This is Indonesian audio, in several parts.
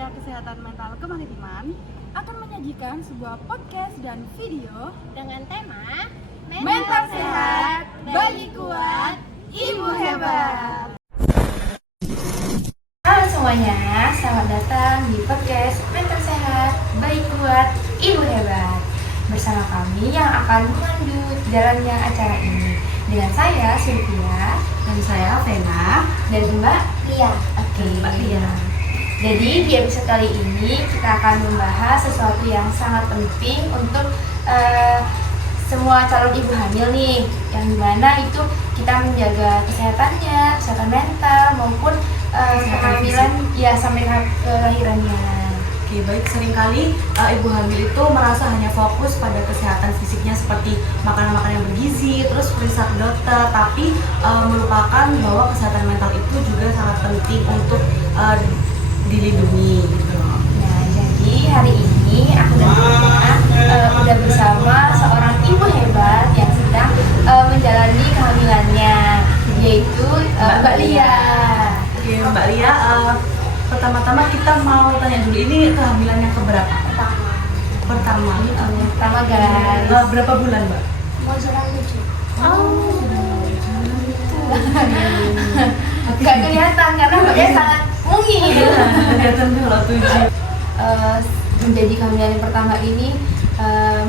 Media Kesehatan Mental Kemaritiman akan menyajikan sebuah podcast dan video dengan tema Mental Sehat, Bayi Kuat, Ibu Hebat. Halo semuanya, selamat datang di podcast Mental Sehat, Bayi Kuat, Ibu Hebat. Bersama kami yang akan memandu jalannya acara ini dengan saya Sylvia Dan saya Vena. dan Mbak Lia. Oke, Mbak Lia. Jadi di episode kali ini kita akan membahas sesuatu yang sangat penting untuk semua calon ibu hamil nih, yang dimana itu kita menjaga kesehatannya, kesehatan mental maupun kehamilan ya sampai kelahirannya. Oke, baik. Seringkali ibu hamil itu merasa hanya fokus pada kesehatan fisiknya seperti makanan-makanan yang bergizi, terus periksa ke dokter, tapi melupakan bahwa kesehatan mental itu juga sangat penting untuk dilindungi gitu. Nah, jadi hari ini aku dan Vina udah bersama seorang ibu hebat yang sedang menjalani kehamilannya, yaitu Mbak Lia. Oke, Mbak Lia, pertama-tama kita mau tanya dulu, ini kehamilan yang keberapa? Pertama. Pertama guys. Berapa bulan, Mbak? Mau jalan 7. Gak kelihatan karena Mbaknya sangat mungil. Kelihatan kalau 7. Menjadi kehamilan yang pertama ini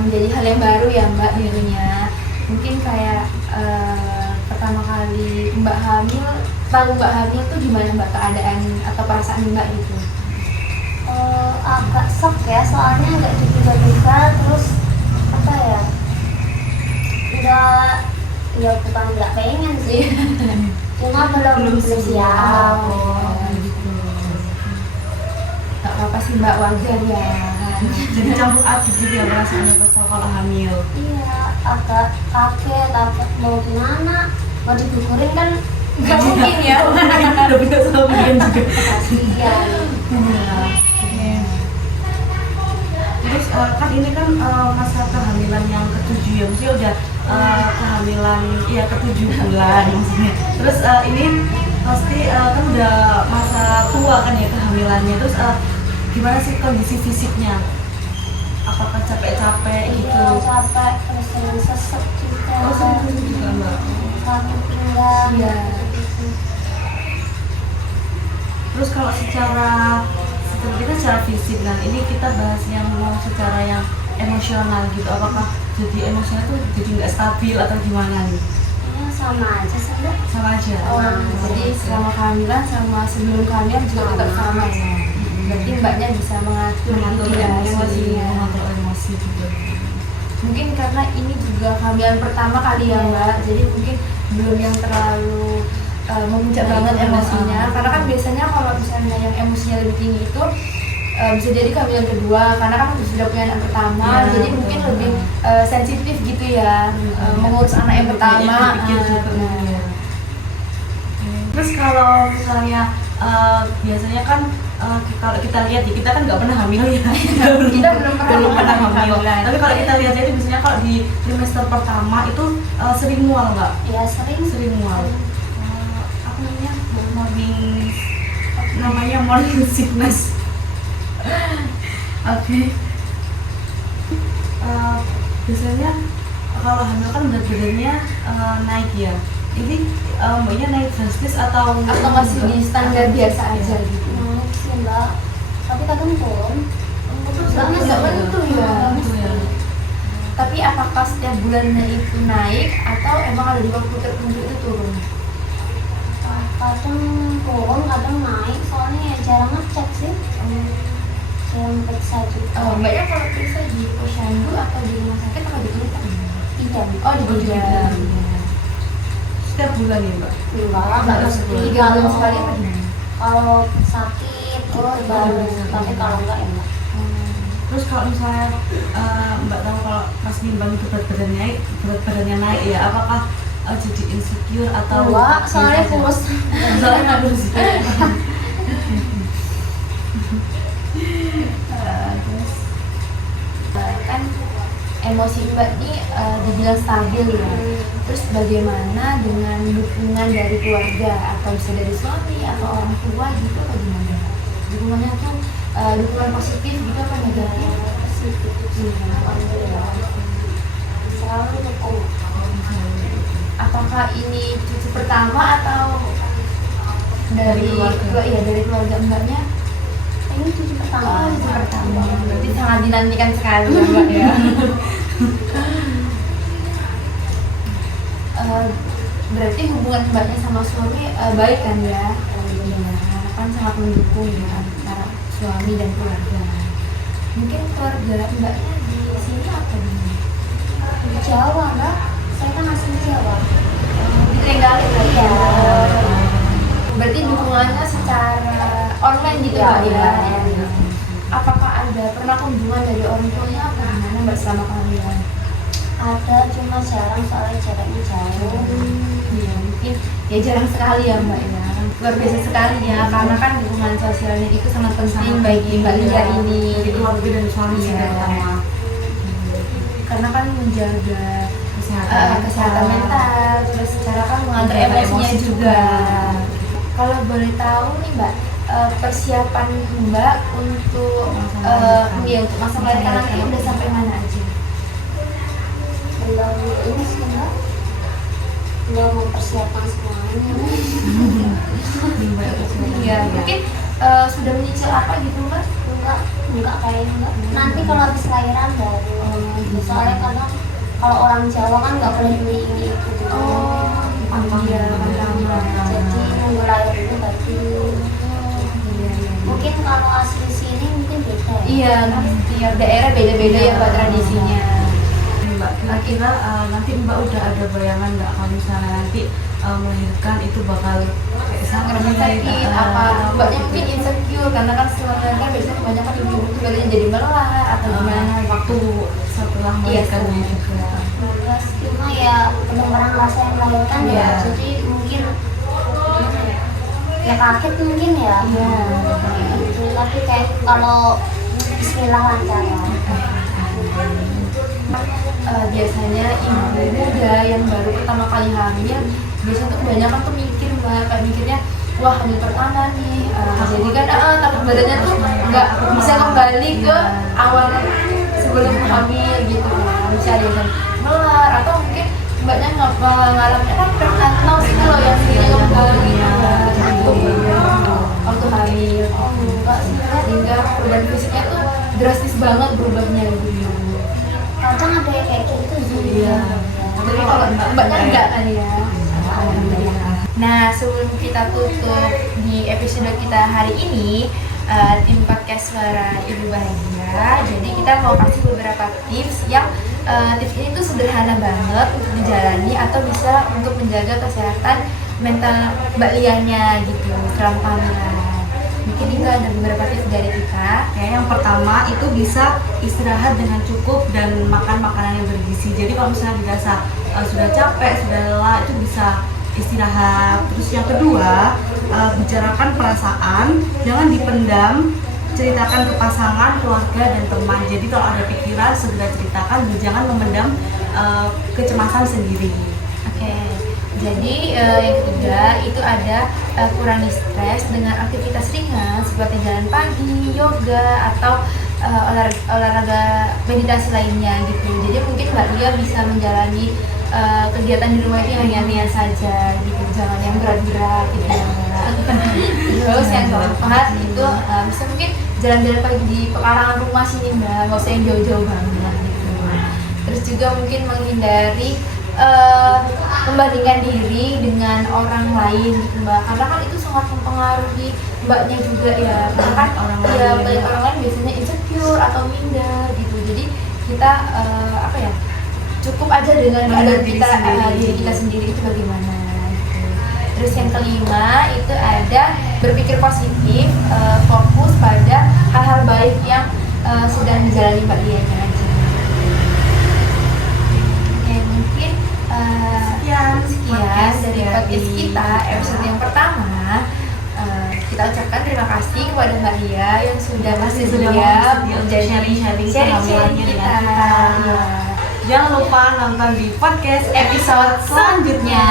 menjadi hal yang baru ya Mbak tentunya. Mungkin kayak pertama kali Mbak hamil, tahu Mbak hamil tuh gimana Mbak, keadaan atau perasaan Mbak gitu? Agak shock ya, soalnya agak diduga-duga, terus apa ya, ya bukan nggak pengen sih, cuma belum siap. Gak apa-apa sih Mbak, wajar ya. Jadi campur aduk gitu ya perasaannya pas tahu kalau hamil. Iya, agak kaget, takut mau gimana, mau digugurin kan Gak mungkin ya. Udah bisa sama mungkin juga. kasihan. Terus kan ini kan masa kehamilan yang ke-7 ya, maksudnya udah kehamilan ya ke-7 bulan maksudnya. Terus ini pasti kan udah masa tua kan ya kehamilannya. Terus gimana sih kondisi fisiknya? Apakah capek-capek gitu? Iya, capek, terus dengan sesek juga. Oh, sering juga Mbak. Sakit pinggang. Iya. Terus kalau secara kita secara fisik, dan ini kita bahas yang mau secara yang emosional gitu, apakah jadi emosional tuh jadi nggak stabil atau gimana nih? Iya, sama aja sih Mbak. Sama aja. Jadi selama kehamilan sama sebelum kehamilan juga tetap sama ya. Berarti Mbaknya bisa mengatur mengatur ya, emosinya, mengatur emosi juga. Mungkin karena ini juga kehamilan pertama kali ya Mbak, jadi mungkin belum yang terlalu memuncak banget emosinya. Karena kan biasanya kalau misalnya yang emosinya lebih tinggi itu bisa jadi kehamilan kedua, karena kan sudah punya anak pertama, Ya, jadi betul. mungkin lebih sensitif gitu ya, mengurus anak yang pertama. Pikir juga. Ya. Terus kalau misalnya biasanya kan kalau kita lihat ya, kita kan nggak pernah hamil ya. Kita belum pernah hamil. kehamilan. Tapi kalau kita lihat jadi biasanya kalau di trimester pertama itu sering mual nggak? Iya, sering Mual. Apa namanya? Morning sickness. Oke. Biasanya kalau hamil kan berat badannya naik ya. Ini mbaknya naik drastis atau masih di standar biasa aja gitu? naik sih Mbak, tapi kadang turun. Nggak menentu ya. Gitu ya. Tapi apakah setiap bulannya itu naik atau emang ada di waktu tertentu itu turun? Kadang turun, kadang naik, soalnya ya jarang ngecek sih. Jarang periksa juga. Mbaknya kalau periksa di posyandu atau di rumah sakit atau di klinik? Tidak. Oh, di bidan. Setiap bulan ya mbak? Enggak mesti. 3 bulan sekali apa gimana? Kalau sakit itu baru, tapi kalau enggak ya enggak. Terus kalau misalnya mbak tahu kalau pas nimbang itu berat badannya naik ya, apakah jadi insecure atau Enggak, soalnya kurus. Soalnya nggak kurus. Terus kan emosi Mbak ini dibilang stabil ya. Terus bagaimana dengan dukungan dari keluarga atau bisa dari suami atau orang tua gitu, atau gimana? Dukungannya tuh dukungan positif gitu apa negatif? Positif. Alhamdulillah. Selalu dukung. Apakah ini cucu pertama atau dari keluarga? Iya, dari keluarga mbaknya. Ini cucu pertama. Oh, cucu pertama. Berarti sangat dinantikan sekali ya mbak ya. Berarti hubungan mbaknya sama suami baik kan ya? Iya, kan sangat mendukung ya antara suami dan keluarga. Mungkin keluarga mbaknya di sini apa nih? Di Jawa, Mbak. Saya kan asli Jawa. Di Trenggalek berarti Iya. ya? Berarti dukungannya secara online gitu Iya, mbak ya? iya. Apakah ada pernah kunjungan dari orang tuanya apa gimana mbak selama kehamilan? Ada, cuma jarang soalnya jaraknya jauh. Ya, mungkin ya jarang sekali ya mbak ya, luar biasa sekali ya, karena kan dukungan sosialnya itu sangat penting bagi mbak Lia ini. Jadi keluarga dan suami Iya. juga sama. Karena kan menjaga Kesehatan kesehatan mental, terus secara kan mengatur Menjaga emosinya emosi juga. juga. Kalau boleh tahu nih mbak, persiapan mbak untuk ya untuk masa melahirkan nanti udah sampai mana aja? Belum ini sih, Mbak. Belum mempersiapkan semuanya. Iya, mungkin sudah menyicil apa gitu mbak? Enggak kayaknya, Mbak. Nanti kalau habis lahiran baru. Soalnya kadang kalau orang Jawa kan nggak boleh beli ini itu dulu. Iya, Jadi nunggu lahir dulu baru. iya. Mungkin kalau asli sini mungkin beda ya. Iya, nanti tiap daerah beda-beda ya mbak tradisinya. Mbak, kira-kira nanti Mbak udah ada bayangan nggak kalau misalnya nanti melahirkan itu bakal kayak Ngerasa sakit apa? Mbaknya mungkin insecure karena kan setelah melahirkan biasanya kebanyakan ibu-ibu tuh badannya jadi melar atau gimana waktu setelah melahirkannya juga. Terus cuma ya belum pernah ngerasain melahirkan ya. Iya. Jadi mungkin ya kaget mungkin ya. Iya. Itu tapi kayak kalau Bismillah lancar ya. Biasanya ibu muda yang baru pertama kali hamil biasanya tuh kebanyakan tuh mikir mbak, kayak mikirnya wah hamil pertama nih, jadi kan takut badannya tuh nggak bisa kembali ke awal sebelum hamil gitu kan, bisa ada yang melar atau mungkin mbaknya ngalamin kan pernah tahu sih kalau yang dirinya kembali gitu waktu hamil. Oh enggak sih, Mbak. Sehingga perubahan fisiknya tuh drastis banget berubahnya gitu. Kadang ada yang kayak gitu sih. Iya. Jadi kalau mbaknya enggak kan ya. Nah, sebelum kita tutup di episode kita hari ini, tim podcast Suara Ibu Bahagia, jadi kita mau kasih beberapa tips yang tips ini tuh sederhana banget untuk dijalani atau bisa untuk menjaga kesehatan mental Mbak Lianya gitu selama kehamilan. Mungkin itu ada beberapa tips dari kita. Kayak yang pertama itu bisa istirahat dengan cukup dan makan makanan yang bergizi. Jadi kalau misalnya dirasa sudah capek, sudah lelah, itu bisa istirahat. Terus yang kedua, bicarakan perasaan, jangan dipendam, ceritakan ke pasangan, keluarga dan teman. Jadi kalau ada pikiran segera ceritakan dan jangan memendam kecemasan sendiri. Oke, jadi yang ketiga itu ada kurangi stres dengan aktivitas ringan seperti jalan pagi, yoga atau olahraga meditasi lainnya gitu. Jadi mungkin Mbak Lia bisa menjalani kegiatan di rumah itu yang ringan-ringan saja gitu, jangan yang berat-berat gitu. Terus yang keempat itu bisa mungkin jalan-jalan pagi di pekarangan rumah sini Mbak, nggak usah yang jauh-jauh banget gitu. Terus juga mungkin menghindari membandingkan diri dengan orang lain gitu Mbak, karena kan itu sangat mempengaruhi Mbaknya juga ya, karena kan Orang ya lain. banyak orang lain biasanya insecure atau minder gitu. Jadi kita apa ya, cukup aja dengan keadaan Diri kita, sendiri. diri kita sendiri itu bagaimana gitu. Terus yang kelima itu ada berpikir positif, fokus pada hal-hal baik yang sedang dijalani Mbak Lianya aja. Oke, mungkin sekian dari podcast kita episode yang pertama. Kita ucapkan terima kasih kepada Mbak Lia yang sudah bersedia menjadi sharing-sharing sharing kehamilannya kita. dengan kita. Iya. Jangan lupa nonton di podcast episode selanjutnya.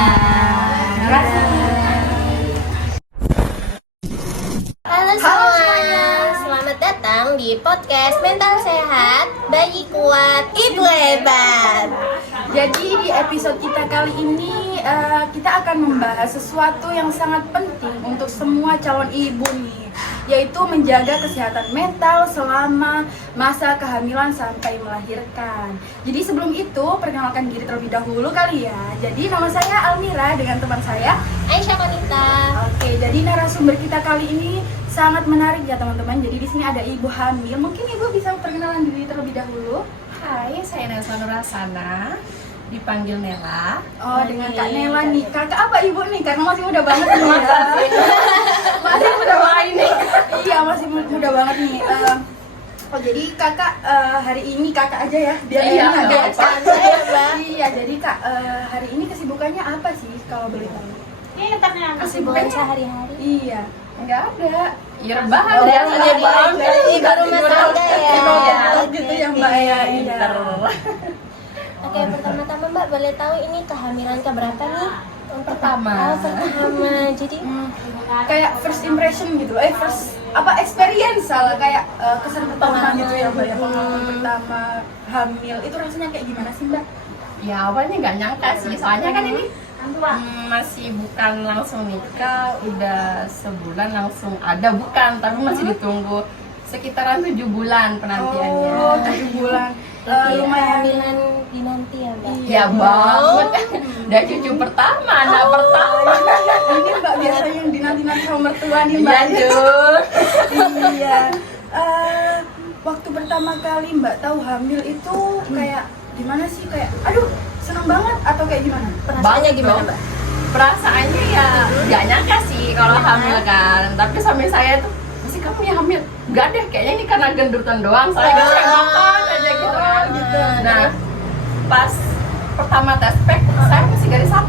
Terima kasih. Halo semuanya, selamat datang di podcast Mental Sehat, Bayi Kuat, Ibu Hebat. Jadi di episode kita kali ini kita akan membahas sesuatu yang sangat penting untuk semua calon ibu nih, yaitu menjaga kesehatan mental selama masa kehamilan sampai melahirkan. Jadi sebelum itu perkenalkan diri terlebih dahulu kali ya. Jadi nama saya Almira dengan teman saya Aisyah Konita. Oke, jadi narasumber kita kali ini sangat menarik ya teman-teman. Jadi di sini ada ibu hamil. Mungkin ibu bisa perkenalan diri terlebih dahulu. Hai, saya Nelsa Nurasana, dipanggil Nela. Oh, dengan Kak Nela nih. Kakak apa ibu nih? Karena masih muda banget nih. Masih muda banget nih. Iya, masih muda banget nih. Oh, jadi kakak hari ini kakak aja ya, biar Iya, ini agak nggak apa-apa. santai ya, Mbak. Iya, jadi kak hari ini kesibukannya apa sih kalau boleh tahu? Kesibukan sehari-hari. Iya. Enggak ada. Ya rebahan Oh, ya, jadi rebahan. ibu rumah tangga ya. Iya, gitu ya Mbak ya. Iya. Pinter. Oke, pertama-tama Mbak boleh tahu ini kehamilan keberapa nih? Pertama. Oh, pertama. Jadi Kayak first impression gitu, first experience salah kayak kesan pertama gitu ya Mbak ya, pengalaman pertama hamil itu rasanya kayak gimana sih Mbak? Ya awalnya nggak nyangka sih, soalnya kan ini masih bukan langsung nikah, udah sebulan langsung ada, bukan, tapi masih ditunggu sekitaran 7 bulan penantiannya. Oh, 7 bulan. Lumayan. kehamilan dinanti ya Mbak. Ya banget. Udah cucu pertama, anak pertama. Ini Mbak biasanya yang dinanti-nanti sama mertua nih Mbak. Iya, Jul. Iya. Waktu pertama kali Mbak tahu hamil itu kayak gimana sih? Kayak aduh, seneng banget atau kayak gimana? Perasaannya gimana Mbak? Perasaannya ya nggak nyangka sih kalau hamil kan, tapi suami saya tuh masih kamu ya hamil, nggak deh kayaknya ini karena gendutan doang, saya gak makan aja gitu kan. gitu. Nah pas pertama tes pack saya masih garis 1.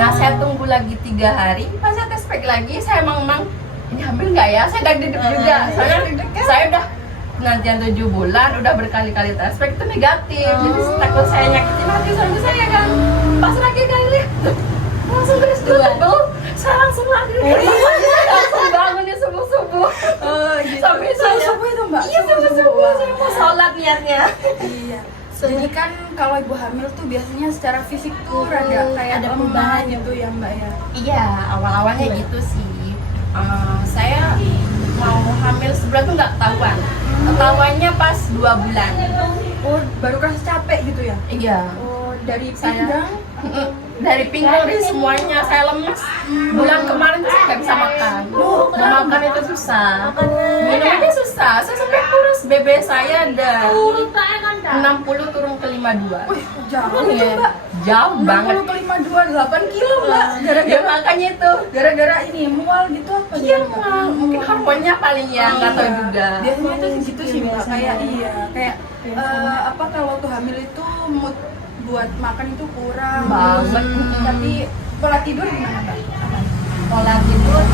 Nah saya tunggu lagi 3 hari, pas saya tes pack lagi saya emang ini hamil nggak ya, saya deg-deg juga, saya udah penantian 7 bulan, udah berkali-kali tes pack itu negatif, jadi takut saya nyakitin hati suami saya kan. Pas lagi kali lihat langsung garis 2 tebel, saya langsung lari, langsung bangun di subuh-subuh. Oh, gitu. Sampai saya Subuh itu Mbak. iya subuh-subuh saya mau sholat niatnya. Iya. Jadi kan kalau ibu hamil tuh biasanya secara fisik tuh rada kayak ada lemah perubahan gitu ya Mbak ya. Iya, awal-awalnya gitu sih. Saya mau hamil sebulan tuh nggak ketahuan. Ketahuannya pas 2 bulan. Oh, baru kerasa capek gitu ya? Iya. Oh, dari Saya- pinggang. Dari pinggang dari semuanya saya lemes. Bulan kemarin tuh saya nggak bisa makan. Mau makan itu susah. Minumnya susah. Saya sampai kurus. BB saya ada 60 turun ke 52. Wih, jauh itu Mbak. Jauh banget. 60 ke 52, 8 kilo Mbak. Ya Gara-gara makanya itu. gara-gara ini mual gitu apa Iya, gimana, Mbak? Mal. Mungkin hormonnya paling ya, nggak tahu juga. Biasanya tuh gitu sih Mbak, kayak kayak kalau tuh hamil itu mood buat makan itu kurang Banget. tapi pola tidur gimana Mbak? Aman? Pola tidur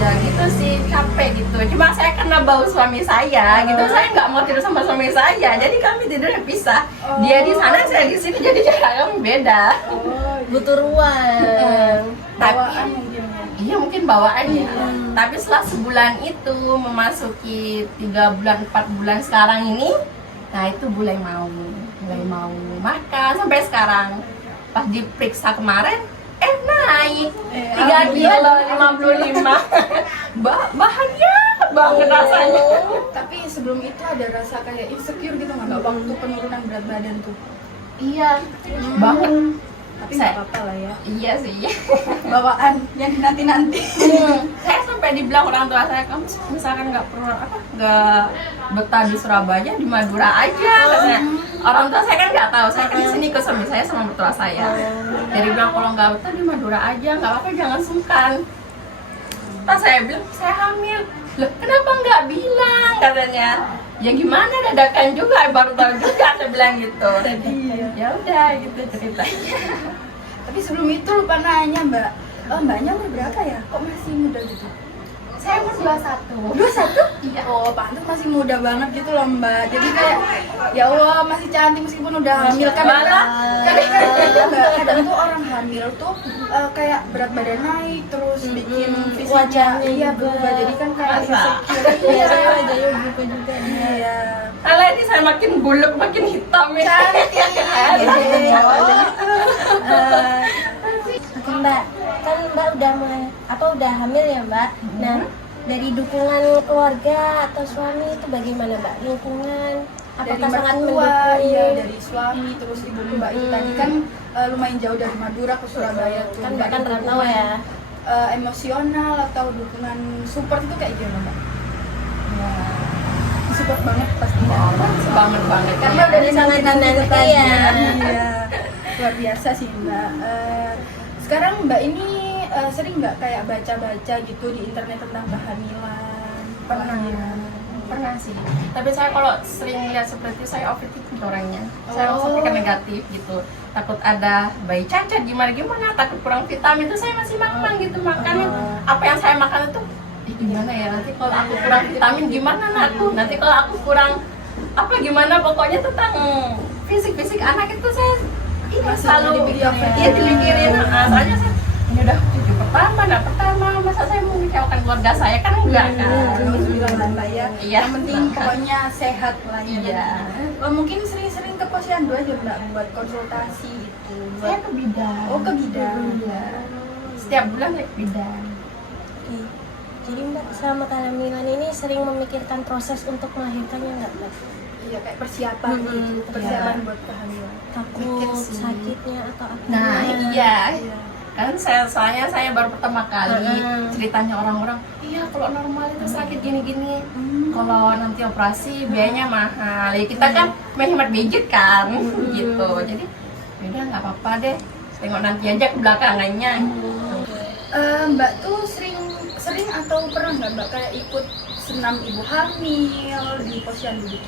ya gitu sih, capek gitu. Cuma saya kena bau suami saya gitu, saya nggak mau tidur sama suami saya, jadi kami tidurnya pisah. Dia di sana, saya di sini, jadi jarak kami beda. Oh, Butuh ruang. bawaan mungkin ya. Iya mungkin bawaannya. Tapi setelah sebulan itu memasuki 3 bulan 4 bulan sekarang ini, nah itu mulai mau makan sampai sekarang. Pas diperiksa kemarin, naik 3 kilo 55. Bahagia banget rasanya. Tapi sebelum itu ada rasa kayak insecure gitu nggak Mbak, waktu penurunan berat badan tuh? Iya, banget. Tapi nggak apa-apa lah ya, Iya sih. bawaan yang dinanti-nanti. Saya sampai dibilang orang tua saya, kamu misalkan nggak betah di Surabaya, di Madura aja katanya. Orang tua saya kan nggak tahu, saya kan di sini ke suami saya sama mertua saya. Jadi bilang kalau nggak betah di Madura aja, nggak apa-apa, jangan sungkan. Pas saya bilang saya hamil, loh kenapa nggak bilang katanya? Ya gimana, dadakan juga, baru tahu juga, saya bilang gitu. Ya udah gitu ceritanya. Tapi sebelum itu lupa nanya Mbak, Mbaknya umur berapa ya? Kok masih muda gitu? Saya umur 21. 21? Iya. Oh, pantas masih muda banget gitu loh Mbak. Jadi kayak ya Allah masih cantik meskipun udah hamil kan. Kadang tuh orang hamil tuh kayak berat badan naik terus bikin fisiknya Wajahnya iya juga. berubah. Jadi kan kayak Masa? insecure. Biasanya wajahnya berubah juga. Iya. Alah ini saya makin buluk, makin hitam ya. Oke Mbak, kan Mbak udah hamil ya Mbak. Nah, dari dukungan keluarga atau suami itu bagaimana Mbak? Lingkungan Dari apakah sangat mertua, mendukung? iya, dari suami, terus ibu Mbak itu tadi kan lumayan jauh dari Madura ke Surabaya tuh. Kan Mbak, bahkan dukungan, rantau ya. emosional atau dukungan support itu kayak gimana Mbak? Support banget pasti Banget karena ya. udah sangat dinanti dinanti ya. Iya, luar biasa sih Mbak. Sekarang Mbak ini sering nggak kayak baca-baca gitu di internet tentang kehamilan? Pernah sih. Tapi saya kalau sering lihat seperti itu, saya overthinking orangnya. Saya langsung pikir negatif gitu. Takut ada bayi cacat gimana, takut kurang vitamin itu saya masih mamang gitu makan. Apa yang saya makan itu gimana ya, nanti kalau aku kurang vitamin gimana aku, nanti kalau aku kurang apa gimana, pokoknya tentang fisik anak itu saya ini selalu dipikirin. Soalnya saya ini udah cucu pertama, masa saya mau mengecewakan keluarga saya, kan enggak kan. Alhamdulillah Mbak ya. Iya. Yang penting pokoknya sehat lah ya. Iya. Mungkin sering-sering ke posyandu aja Mbak buat konsultasi gitu. Saya ke bidang. Oh, ke bidang. Iya. Setiap bulan naik bidang. Oke. Jadi Mbak selama kehamilan ini sering memikirkan proses untuk melahirkannya nggak Mbak? Iya, kayak persiapan gitu, persiapan buat kehamilan. Takut sakitnya atau apa? Nah, iya. Kan soalnya saya baru pertama kali ceritanya orang-orang, iya kalau normal itu sakit gini-gini, kalau nanti operasi biayanya mahal. Ya kita kan menghemat budget kan, gitu. Jadi udah nggak apa-apa deh, tengok nanti aja ke belakangannya. Mbak tuh sering atau pernah nggak Mbak kayak ikut senam ibu hamil di posyandu?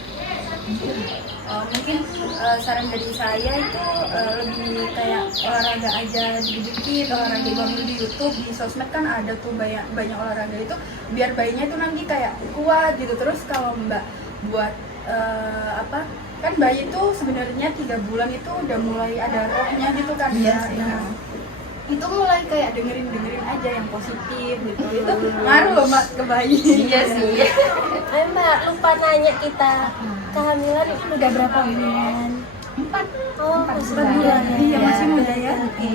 Mungkin saran dari saya itu lebih kayak olahraga aja dikit, olahraga ibu hamil di YouTube, di sosmed kan ada tuh banyak olahraga itu biar bayinya tuh nanti kayak kuat gitu. Terus kalau Mbak buat kan bayi itu sebenarnya 3 bulan itu udah mulai ada rohnya gitu kan ya. Nah, itu mulai kayak dengerin aja yang positif gitu. Itu ngaruh loh Mbak ke bayi. Iya sih. Ayo Mbak, lupa nanya kita kehamilan itu udah berapa bulan? 4. Oh, masih 4 bulan. bulan. Iya, masih muda ya. Oke.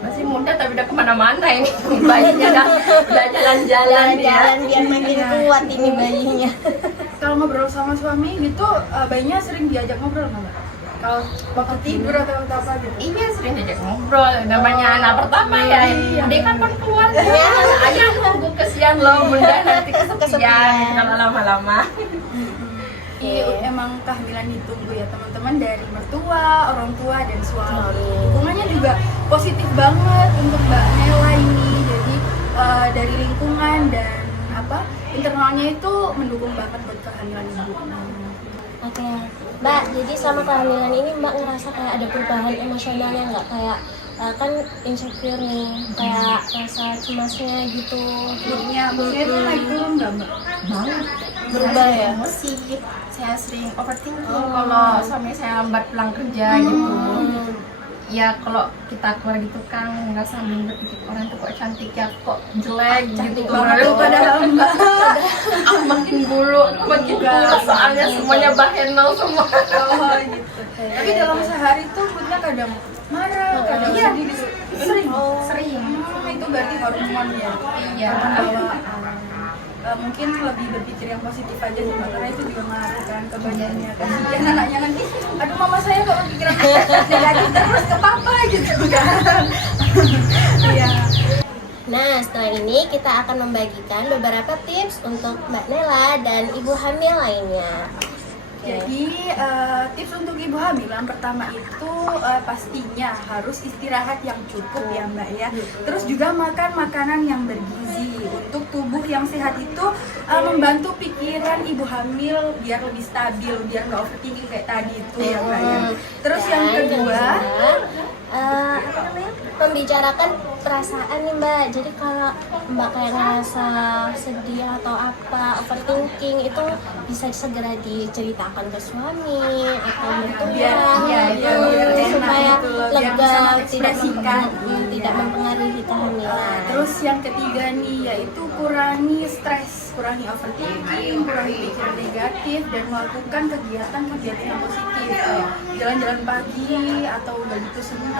Masih muda tapi udah kemana-mana ini. Bayinya udah jalan-jalan dia. Jalan biar makin kuat ini bayinya. Kalau ngobrol sama suami gitu, bayinya sering diajak ngobrol nggak Mbak? Kalau waktu tidur atau waktu apa gitu? Iya, sering diajak ngobrol. Namanya anak pertama ya. Adik kapan keluar? Ayah tunggu kesian loh bunda, nanti kesepian kalau lama-lama. Iya, emang kehamilan ditunggu ya teman-teman, dari mertua, orang tua, dan suami. Dukungannya juga positif banget untuk Mbak Nela ini. Jadi dari lingkungan dan internalnya itu mendukung banget buat kehamilan ibu. Oke, Mbak, jadi selama kehamilan ini Mbak ngerasa kayak ada perubahan emosionalnya nggak? Kayak kan insecure nih, kayak rasa cemasnya gitu. Moodnya itu naik turun nggak Mbak? Banget. Berubah ya? Emosi. Saya sering overthinking kalau suami saya lambat pulang kerja gitu. Ya kalau kita keluar gitu kan nggak sambil berpikir orang tuh kok cantik ya, kok jelek gitu. Padahal Mbak makin bulu, soalnya semuanya bahenol semua. Oh gitu. Tapi dalam sehari tuh moodnya kadang marah, kadang sedih, sering. Itu berarti hormon ya. Iya. Mungkin lebih berpikir yang positif aja sih Mbak, karena itu juga ngaruh kan ke badannya. Kasihan anaknya nanti, aduh mama saya kok berpikiran negatif terus ke papa gitu kan. Iya. Nah, setelah ini kita akan membagikan beberapa tips untuk Mbak Nela dan ibu hamil lainnya. Jadi tips untuk ibu hamil yang pertama itu pastinya harus istirahat yang cukup ya Mbak ya. Terus juga makan makanan yang bergizi. Untuk tubuh yang sehat itu membantu pikiran ibu hamil biar lebih stabil, biar nggak overthinking kayak tadi itu ya Mbak ya. Terus yang kedua membicarakan perasaan nih Mbak. Jadi kalau Mbak kayak ngerasa sedih atau apa, overthinking, itu bisa segera diceritakan ke suami atau mertua biar enak supaya gitu loh, biar lega, bisa tidak mengekspresikan. tidak mempengaruhi kehamilan. Terus yang ketiga nih yaitu kurangi stres, kurangi overthinking, kurangi pikiran negatif dan melakukan kegiatan-kegiatan yang positif kayak jalan-jalan pagi atau udah gitu senam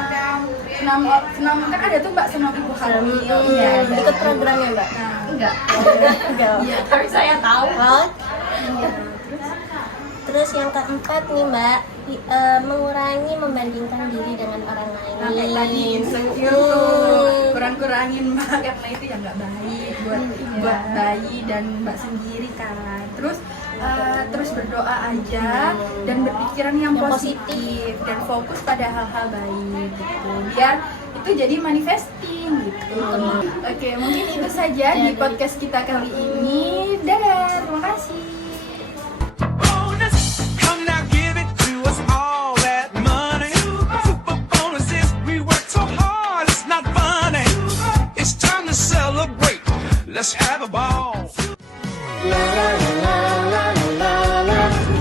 kan ada tuh Mbak senam ibu hamil. Iya, ikut programnya Mbak. Nah, Enggak. Enggak. Tapi saya tahu. Oh. Terus yang keempat nih Mbak, mengurangi membandingkan diri dengan orang lain. nah kayak tadi insecure tuh kurang-kurangin Mbak karena itu ya nggak baik buat bayi dan Mbak sendiri kan. Terus berdoa aja dan berpikiran yang positif dan fokus pada hal-hal baik gitu. Biar itu jadi manifesting gitu. Oke, mungkin itu saja di podcast kita kali ini. Dadah, terima kasih. Bonus, come now give it to us all that money. Super bonuses, we work so hard, it's not funny. It's time to celebrate, let's have a ball.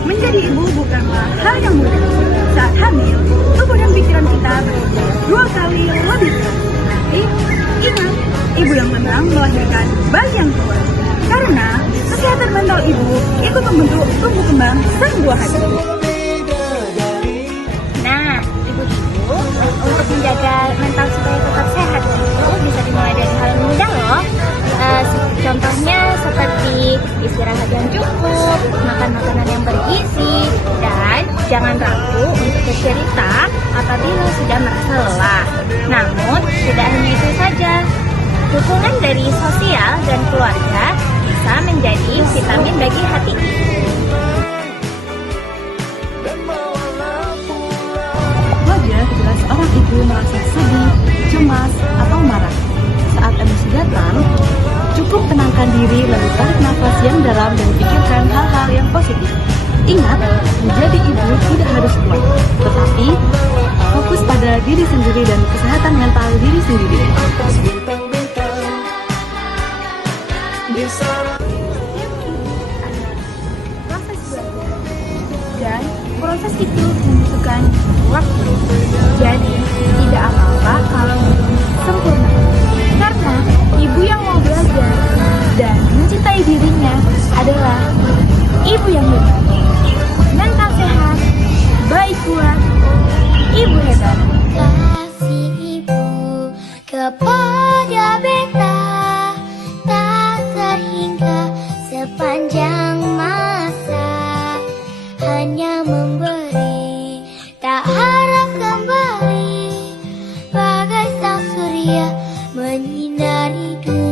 Menjadi ibu bukanlah hal yang mudah. Saat hamil, tubuh dan pikiran kita bekerja 2 kali lebih keras. Tapi, ingat, ibu yang menang melahirkan bayi yang kuat. Karena kesehatan mental ibu ikut membentuk tumbuh kembang sang buah hati. Nah, ibu-ibu untuk menjaga mental supaya tetap sehat itu bisa dimulai dari hal yang mudah loh. Contohnya seperti istirahat yang cukup, makan makanan yang bergizi, dan jangan ragu untuk bercerita apabila sudah merasa lelah. Namun, tidak hanya itu saja. Dukungan dari sosial dan keluarga bisa menjadi vitamin bagi hati. Wajar bila seorang ibu merasa sedih, cemas, atau marah. Saat emosi datang, cukup tenangkan diri lalu tarik nafas yang dalam dan pikirkan hal-hal yang positif. Ingat, menjadi ibu tidak harus kuat, tetapi fokus pada diri sendiri dan kesehatan mental diri sendiri. Dan proses itu membutuhkan waktu. Jadi tidak apa-apa kalau belum sempurna. Karena ibu yang mau belajar dan mencintai dirinya adalah ibu yang hebat. Mental sehat, baik kuat, ibu hebat. Kasih ibu kepada beta tak terhingga sepanjang masa, hanya memberi tak harap kembali, bagai sang surya menyinari dunia.